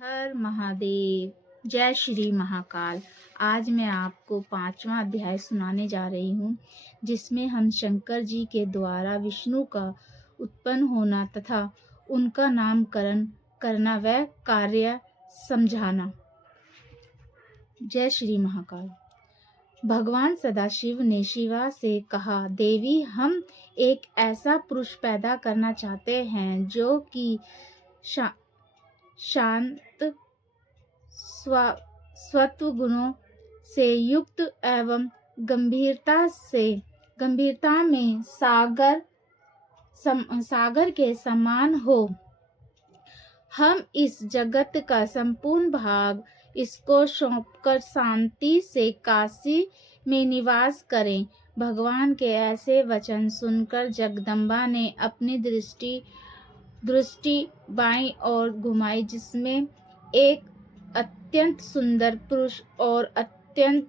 हर महादेव। जय श्री महाकाल। आज मैं आपको 5वां अध्याय सुनाने जा रही हूँ, जिसमें हम शंकर जी के द्वारा विष्णु का उत्पन्न होना तथा उनका नामकरण करना व कार्य समझाना। जय श्री महाकाल। भगवान सदाशिव ने शिवा से कहा, देवी, हम एक ऐसा पुरुष पैदा करना चाहते हैं जो कि शांत स्वत्व गुणों से युक्त एवं गंभीरता में सागर के समान हो। हम इस जगत का संपूर्ण भाग इसको सौंपकर शांति से काशी में निवास करें। भगवान के ऐसे वचन सुनकर जगदम्बा ने अपनी दृष्टि बाईं ओर घुमाई, जिसमें एक अत्यंत सुंदर पुरुष और अत्यंत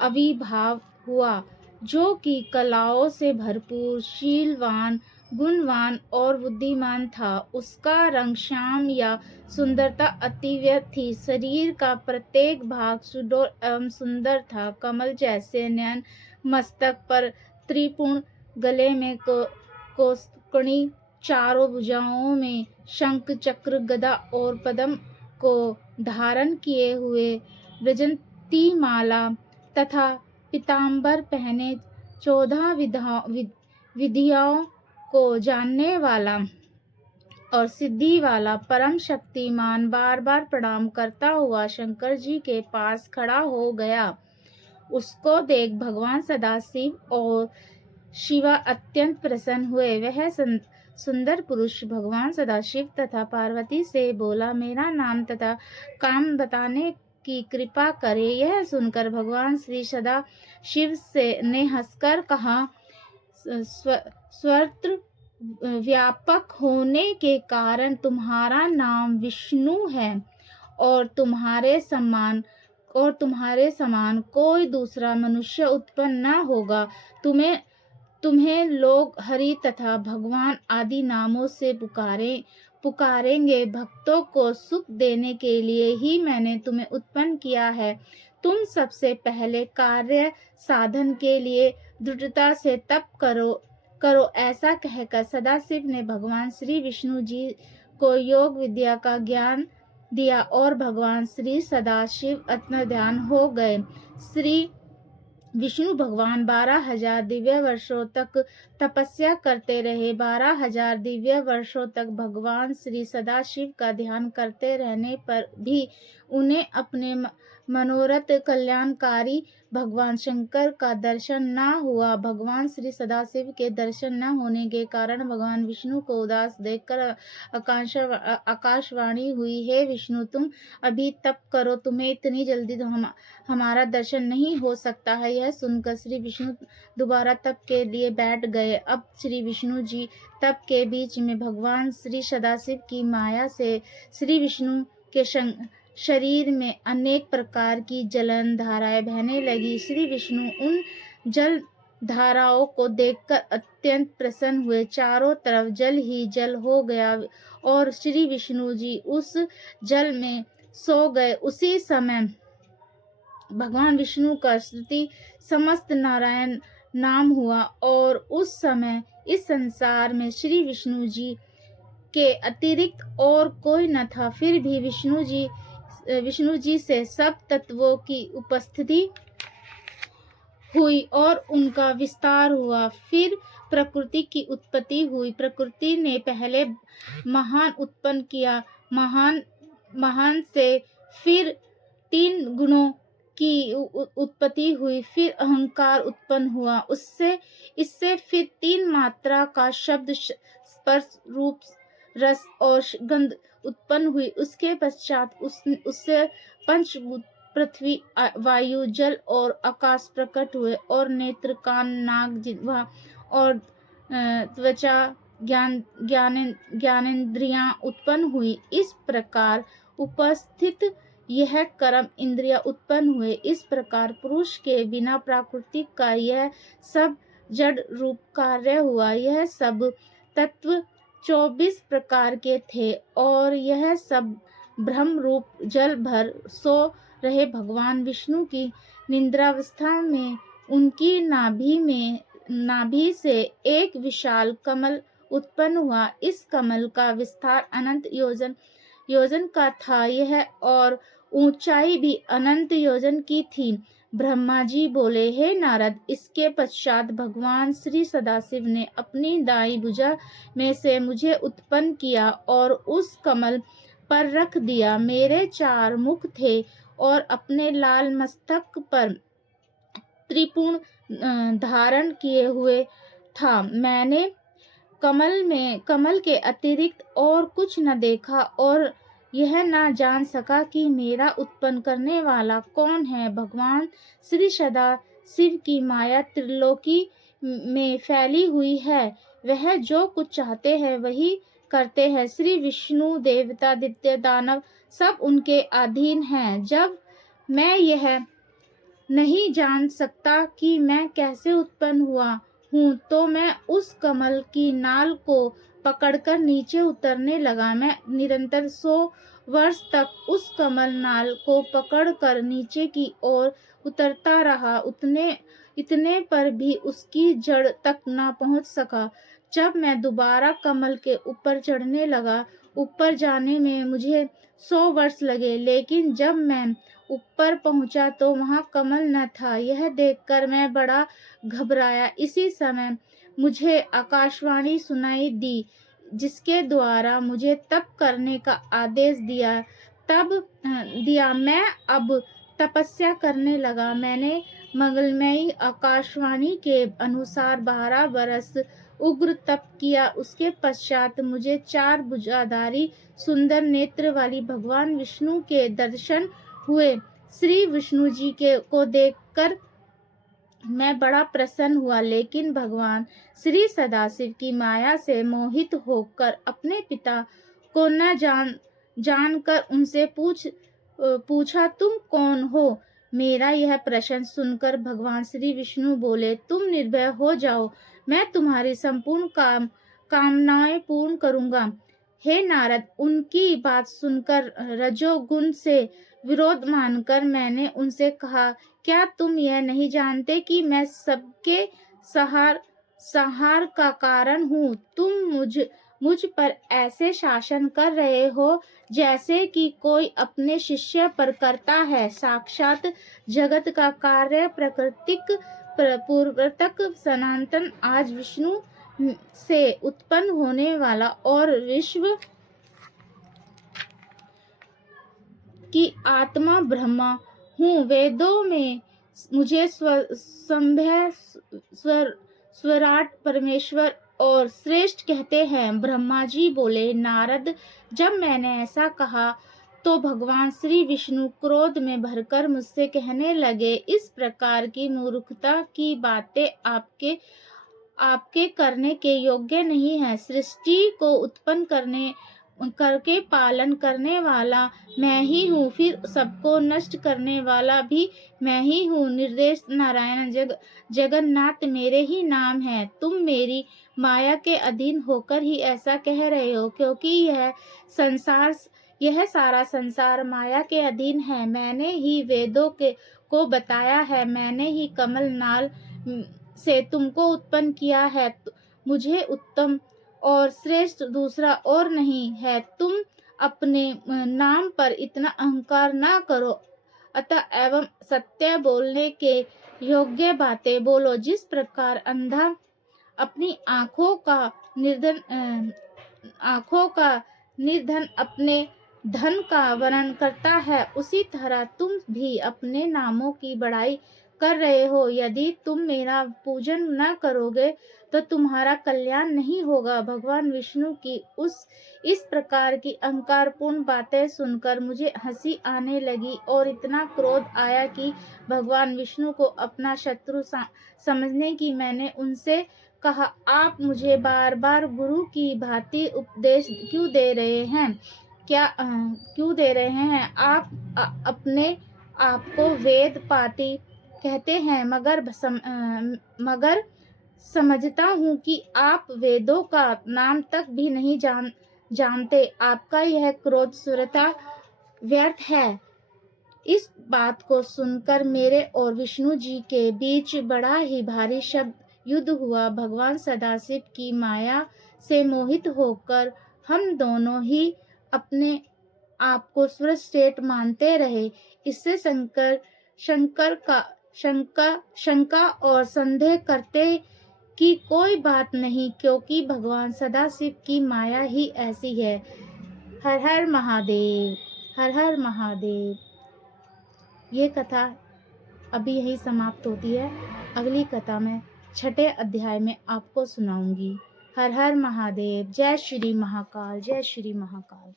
आविर्भाव हुआ, जो कि कलाओं से भरपूर, शीलवान, गुणवान और बुद्धिमान था। उसका रंग श्याम या सुंदरता अतिव्य थी। शरीर का प्रत्येक भाग सुडौल एवं सुंदर था। कमल जैसे नयन, मस्तक पर त्रिपुण, गले में कोष्कणी, चारों भुजाओं में शंख, चक्र, गदा और पद्म को धारण किए हुए, वैजयंतीमाला तथा पीतांबर पहने, 14 विधियों को जानने वाला और सिद्धि वाला परम शक्तिमान बार बार प्रणाम करता हुआ शंकर जी के पास खड़ा हो गया। उसको देख भगवान सदाशिव और शिवा अत्यंत प्रसन्न हुए। वह सुंदर पुरुष भगवान सदाशिव तथा पार्वती से बोला, मेरा नाम तथा काम बताने की कृपा करे। यह सुनकर भगवान श्री सदाशिव ने हंसकर कहा, सर्वत्र व्यापक होने के कारण तुम्हारा नाम विष्णु है और तुम्हारे समान कोई दूसरा मनुष्य उत्पन्न न होगा। तुम्हें लोग हरि तथा भगवान आदि नामों से पुकारेंगे। भक्तों को सुख देने के लिए ही मैंने तुम्हें उत्पन्न किया है। तुम सबसे पहले कार्य साधन के लिए दृढ़ता से तप करो। ऐसा कहकर सदाशिव ने भगवान श्री विष्णु जी को योग विद्या का ज्ञान दिया और भगवान श्री सदाशिव अत्यंत हो गए। श्री विष्णु भगवान 12,000 दिव्य वर्षों तक तपस्या करते रहे। 12,000 दिव्य वर्षों तक भगवान श्री सदाशिव का ध्यान करते रहने पर भी उन्हें अपने मनोरथ कल्याणकारी भगवान शंकर का दर्शन न हुआ। भगवान श्री सदाशिव के दर्शन न होने के कारण भगवान विष्णु को उदास देखकर आकाशवाणी हुई, हे विष्णु, तुम अभी तप करो, तुम्हें इतनी जल्दी तो हमारा दर्शन नहीं हो सकता है। यह सुनकर श्री विष्णु दोबारा तप के लिए बैठ गए। अब श्री विष्णु जी तप के बीच में भगवान श्री सदाशिव की माया से श्री विष्णु के शरीर में अनेक प्रकार की जलन धाराएं बहने लगी। श्री विष्णु उन जल धाराओं को देखकर अत्यंत प्रसन्न हुए। चारों तरफ जल ही जल हो गया और श्री विष्णु जी उस जल में सो गए। उसी समय भगवान विष्णु का स्तुति समस्त नारायण नाम हुआ और उस समय इस संसार में श्री विष्णु जी के अतिरिक्त और कोई न था। फिर भी विष्णु जी से सब तत्वों की उपस्थिति हुई और उनका विस्तार हुआ। फिर प्रकृति की उत्पत्ति हुई। प्रकृति ने पहले महान उत्पन्न किया। महान से फिर 3 गुणों की उत्पत्ति हुई। फिर अहंकार उत्पन्न हुआ। इससे फिर 3 मात्रा का शब्द, स्पर्श, रूप, रस और गंध उत्पन्न हुई। उसके पश्चात उससे पंचभूत पृथ्वी, वायु, जल और आकाश प्रकट हुए और नेत्र, कान, नाक, जिह्वा और त्वचा, ज्ञानेंद्रियां उत्पन्न हुई। इस प्रकार उपस्थित यह कर्म इंद्रियां उत्पन्न हुए। इस प्रकार पुरुष के बिना प्रकृति का यह सब जड़ रूप कार्य हुआ। यह सब तत्व 24 प्रकार के थे और यह सब ब्रह्म रूप जल भर सो रहे भगवान विष्णु की निद्रावस्था में उनकी नाभि से एक विशाल कमल उत्पन्न हुआ। इस कमल का विस्तार अनंत योजन का था यह और ऊंचाई भी अनंत योजन की थी। ब्रह्मा जी बोले, हे नारद, इसके पश्चात भगवान श्री सदाशिव ने अपनी दाई भुजा में से मुझे उत्पन्न किया और उस कमल पर रख दिया। मेरे 4 मुख थे और अपने लाल मस्तक पर त्रिपुण धारण किए हुए था। मैंने कमल के अतिरिक्त और कुछ न देखा और यह न जान सका कि मेरा उत्पन्न करने वाला कौन है। भगवान श्री सदाशिव की माया त्रिलोकी में फैली हुई है। वह जो कुछ चाहते हैं वही करते हैं। श्री विष्णु, देवता, दैत्य, दानव सब उनके अधीन हैं। जब मैं यह नहीं जान सकता कि मैं कैसे उत्पन्न हुआ हूँ तो मैं उस कमल की नाल को पकड़कर नीचे उतरने लगा। मैं निरंतर 100 वर्ष तक उस कमल नाल को पकड़कर नीचे की ओर उतरता रहा। इतने पर भी उसकी जड़ तक न पहुंच सका। जब मैं दोबारा कमल के ऊपर चढ़ने लगा, ऊपर जाने में मुझे 100 वर्ष लगे, लेकिन जब मैं ऊपर पहुंचा तो वहां कमल न था। यह देखकर मैं बड़ा घबराया। इसी समय मुझे आकाशवाणी सुनाई दी, जिसके द्वारा मुझे तप करने का आदेश दिया। मैं अब तपस्या करने लगा। मैंने मंगलमयी आकाशवाणी के अनुसार 12 बरस उग्र तप किया। उसके पश्चात मुझे 4 भुजाधारी सुंदर नेत्र वाली भगवान विष्णु के दर्शन हुए। श्री विष्णु जी को देखकर मैं बड़ा प्रसन्न हुआ, लेकिन भगवान श्री सदाशिव की माया से मोहित होकर अपने पिता को न जानकर उनसे पूछा, तुम कौन हो? मेरा यह प्रश्न सुनकर भगवान श्री विष्णु बोले, तुम निर्भय हो जाओ, मैं तुम्हारी संपूर्ण कामनाएं पूर्ण करूंगा। हे नारद, उनकी बात सुनकर रजोगुण से विरोध मानकर मैंने उनसे कहा, क्या तुम यह नहीं जानते कि मैं सबके संहार का कारण हूँ? तुम मुझ पर ऐसे शासन कर रहे हो जैसे कि कोई अपने शिष्य पर करता है। साक्षात जगत का कार्य, प्राकृतिक, पूर्वतक, सनातन, आज विष्णु से उत्पन्न होने वाला और विश्व की आत्मा ब्रह्मा हूँ। वेदों में मुझे स्वराट परमेश्वर और श्रेष्ठ कहते हैं। ब्रह्मा जी बोले, नारद, जब मैंने ऐसा कहा तो भगवान श्री विष्णु क्रोध में भरकर मुझसे कहने लगे, इस प्रकार की मूर्खता की बातें आपके करने के योग्य नहीं है। सृष्टि को उत्पन्न करके पालन करने वाला मैं ही हूँ, फिर सबको नष्ट करने वाला भी मैं ही हूँ। निर्देश नारायण जगन्नाथ मेरे ही नाम है। तुम मेरी माया के अधीन होकर ही ऐसा कह रहे हो, क्योंकि यह सारा संसार माया के अधीन है। मैंने ही वेदों को बताया है, मैंने ही कमल नाल से तुमको उत्पन्न किया है। मुझे उत्तम और श्रेष्ठ दूसरा और नहीं है। तुम अपने नाम पर इतना अहंकार ना करो, अतः एवं सत्य बोलने के योग्य बातें बोलो। जिस प्रकार अंधा अपनी आँखों का निर्धन अपने धन का वर्णन करता है, उसी तरह तुम भी अपने नामों की बड़ाई कर रहे हो। यदि तुम मेरा पूजन न करोगे तो तुम्हारा कल्याण नहीं होगा। भगवान विष्णु की इस प्रकार की अहंकारपूर्ण बातें सुनकर मुझे हंसी आने लगी और इतना क्रोध आया कि भगवान विष्णु को अपना शत्रु समझने की मैंने उनसे कहा, आप मुझे बार बार गुरु की भांति उपदेश क्यों दे रहे हैं? आप अपने आप को वेद पाती कहते हैं, मगर समझता हूँ कि आप वेदों का नाम तक भी नहीं जानते। आपका यह क्रोध व्यर्थ है। इस बात को सुनकर मेरे और विष्णु जी के बीच बड़ा ही भारी शब्द युद्ध हुआ। भगवान सदाशिव की माया से मोहित होकर हम दोनों ही अपने आप को सर्वश्रेष्ठ मानते रहे। इससे शंकर का शंका और संदेह करते की कोई बात नहीं, क्योंकि भगवान सदाशिव की माया ही ऐसी है। हर हर महादेव, हर हर महादेव। ये कथा अभी यही समाप्त होती है। अगली कथा मैं छठे अध्याय में आपको सुनाऊंगी। हर हर महादेव। जय श्री महाकाल, जय श्री महाकाल।